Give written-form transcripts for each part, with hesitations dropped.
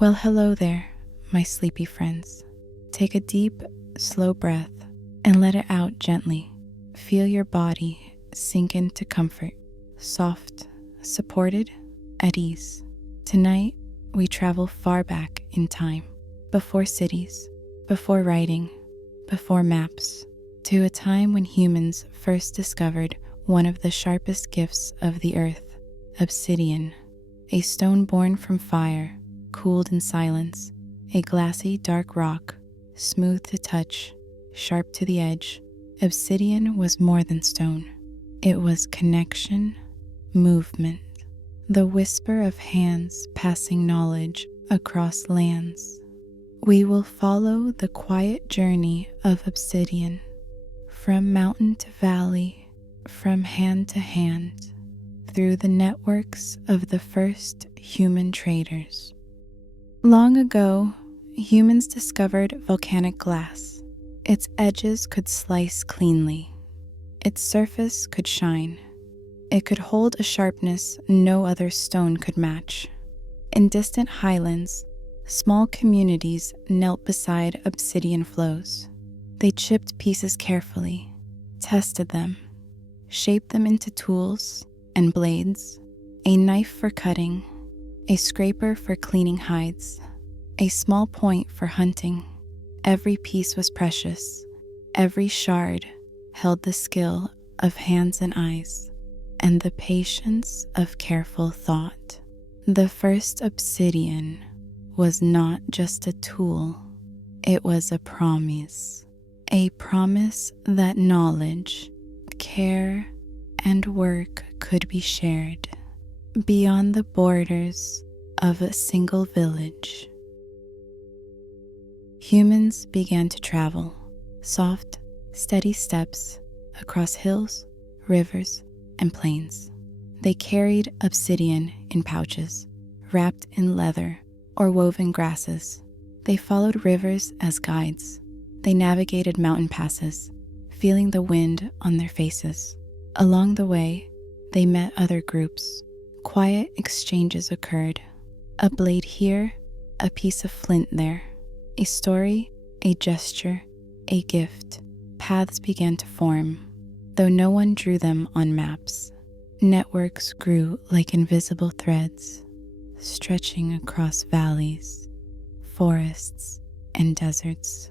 Well, hello there, my sleepy friends. Take a deep, slow breath and let it out gently. Feel your body sink into comfort, soft, supported, at ease. Tonight, we travel far back in time, before cities, before writing, before maps, to a time when humans first discovered one of the sharpest gifts of the earth, obsidian, a stone born from fire, cooled in silence, a glassy dark rock, smooth to touch, sharp to the edge. Obsidian was more than stone. It was connection, movement, the whisper of hands passing knowledge across lands. We will follow the quiet journey of obsidian, from mountain to valley, from hand to hand, through the networks of the first human traders. Long ago, humans discovered volcanic glass. Its edges could slice cleanly. Its surface could shine. It could hold a sharpness no other stone could match. In distant highlands, small communities knelt beside obsidian flows. They chipped pieces carefully, tested them, shaped them into tools and blades, a knife for cutting, a scraper for cleaning hides, a small point for hunting. Every piece was precious. Every shard held the skill of hands and eyes, and the patience of careful thought. The first obsidian was not just a tool, it was a promise that knowledge, care, and work could be shared beyond the borders of a single village. Humans began to travel, soft, steady steps across hills, rivers, and plains. They carried obsidian in pouches, wrapped in leather or woven grasses. They followed rivers as guides. They navigated mountain passes, feeling the wind on their faces. Along the way, they met other groups. Quiet exchanges occurred. A blade here, a piece of flint there. A story, a gesture, a gift. Paths began to form, though no one drew them on maps. Networks grew like invisible threads, stretching across valleys, forests, and deserts.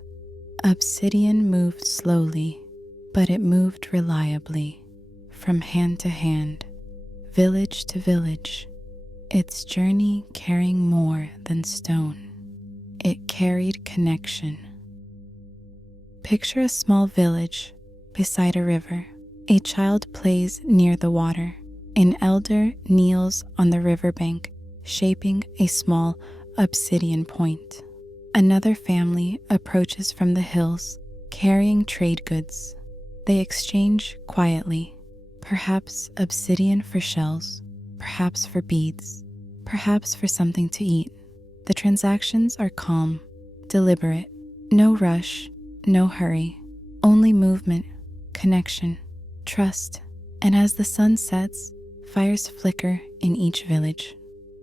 Obsidian moved slowly, but it moved reliably, from hand to hand, village to village, its journey carrying more than stone. It carried connection. Picture a small village beside a river. A child plays near the water. An elder kneels on the riverbank, shaping a small obsidian point. Another family approaches from the hills, carrying trade goods. They exchange quietly, perhaps obsidian for shells, perhaps for beads, perhaps for something to eat. The transactions are calm, deliberate, no rush, no hurry, only movement, connection, trust. And as the sun sets, fires flicker in each village.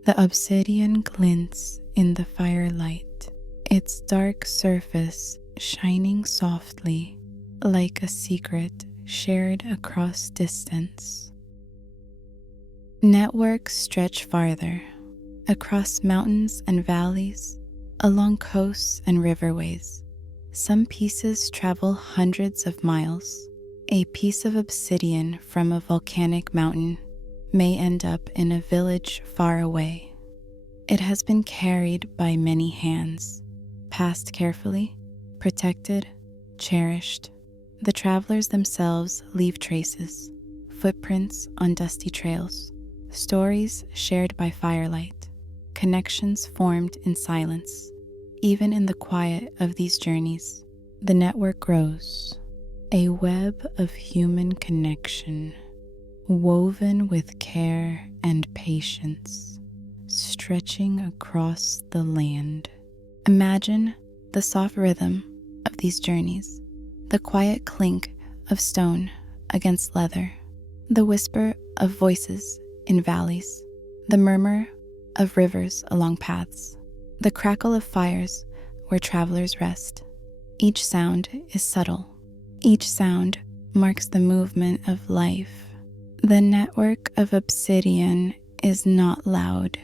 The obsidian glints in the firelight, its dark surface shining softly like a secret shared across distance. Networks stretch farther, across mountains and valleys, along coasts and riverways. Some pieces travel hundreds of miles. A piece of obsidian from a volcanic mountain may end up in a village far away. It has been carried by many hands, passed carefully, protected, cherished. The travelers themselves leave traces, footprints on dusty trails, stories shared by firelight, connections formed in silence. Even in the quiet of these journeys, the network grows, a web of human connection, woven with care and patience, stretching across the land. Imagine the soft rhythm of these journeys, the quiet clink of stone against leather, the whisper of voices in valleys, the murmur of rivers along paths. the crackle of fires where travelers rest. Each sound is subtle. Each sound marks the movement of life. The network of Obsidian is not loud.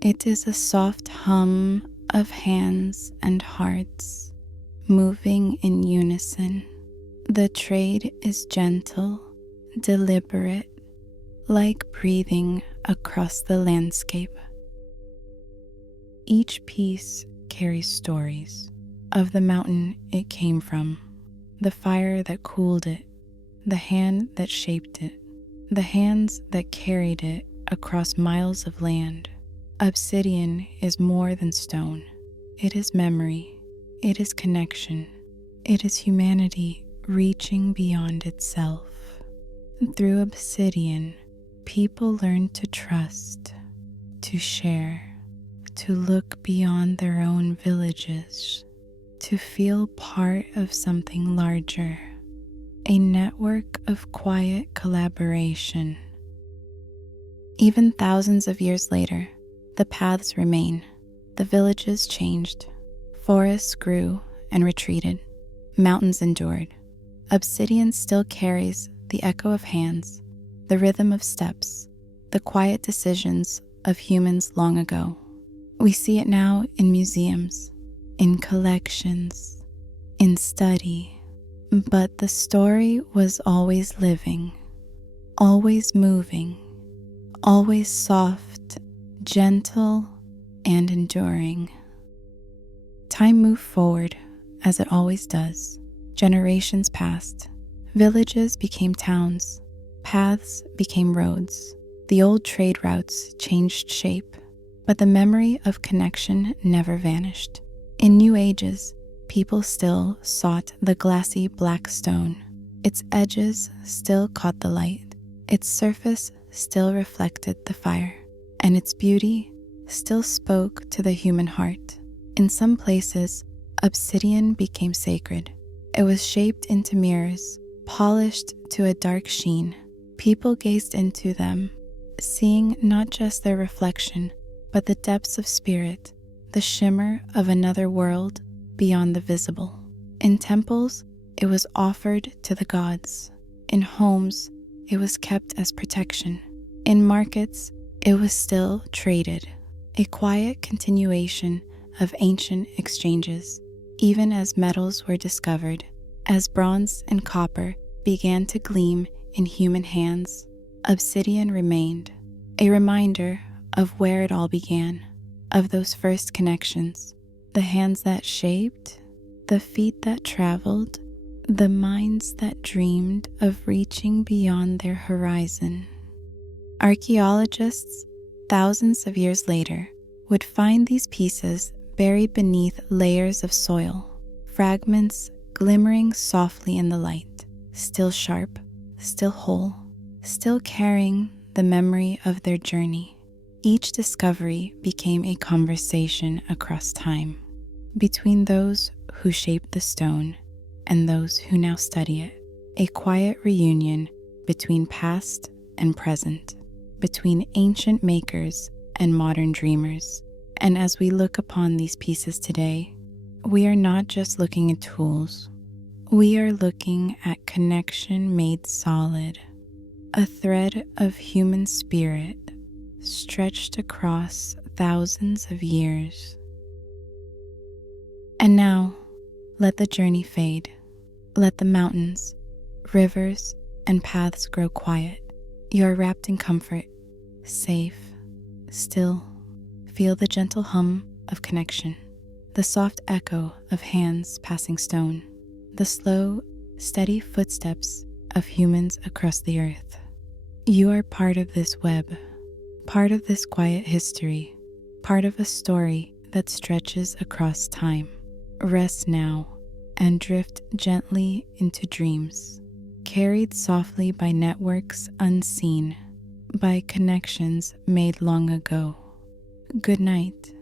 It is a soft hum of hands and hearts moving in unison. The trade is gentle, deliberate, like breathing across the landscape. Each piece carries stories of the mountain it came from, the fire that cooled it, the hand that shaped it, the hands that carried it across miles of land. Obsidian is more than stone. It is memory. It is connection. It is humanity reaching beyond itself. Through Obsidian, people learn to trust, to share, to look beyond their own villages, to feel part of something larger, a network of quiet collaboration. Even thousands of years later, the paths remain. The villages changed. Forests grew and retreated. Mountains endured. Obsidian still carries the echo of hands, the rhythm of steps, the quiet decisions of humans long ago. We see it now in museums, in collections, in study. But the story was always living, always moving, always soft, gentle, and enduring. Time moved forward, as it always does. Generations passed. Villages became towns. Paths became roads. The old trade routes changed shape, but the memory of connection never vanished. In new ages, people still sought the glassy black stone. Its edges still caught the light. Its surface still reflected the fire, and its beauty still spoke to the human heart. In some places, obsidian became sacred. It was shaped into mirrors, polished to a dark sheen. People gazed into them, seeing not just their reflection, but the depths of spirit, the shimmer of another world beyond the visible. In temples, it was offered to the gods. In homes, it was kept as protection. In markets, it was still traded, a quiet continuation of ancient exchanges. Even as metals were discovered, as bronze and copper began to gleam in human hands, obsidian remained, a reminder of where it all began, of those first connections, the hands that shaped, the feet that traveled, the minds that dreamed of reaching beyond their horizon. Archaeologists, thousands of years later, would find these pieces buried beneath layers of soil, fragments glimmering softly in the light, still sharp, still whole, still carrying the memory of their journey. Each discovery became a conversation across time, between those who shaped the stone and those who now study it, a quiet reunion between past and present, between ancient makers and modern dreamers. And as we look upon these pieces today, we are not just looking at tools. We are looking at connection made solid, a thread of human spirit stretched across thousands of years. And now, let the journey fade. Let the mountains, rivers, and paths grow quiet. You are wrapped in comfort, safe, still. Feel the gentle hum of connection, the soft echo of hands passing stone, the slow, steady footsteps of humans across the earth. You are part of this web, part of this quiet history, part of a story that stretches across time. Rest now and drift gently into dreams, carried softly by networks unseen, by connections made long ago. Good night.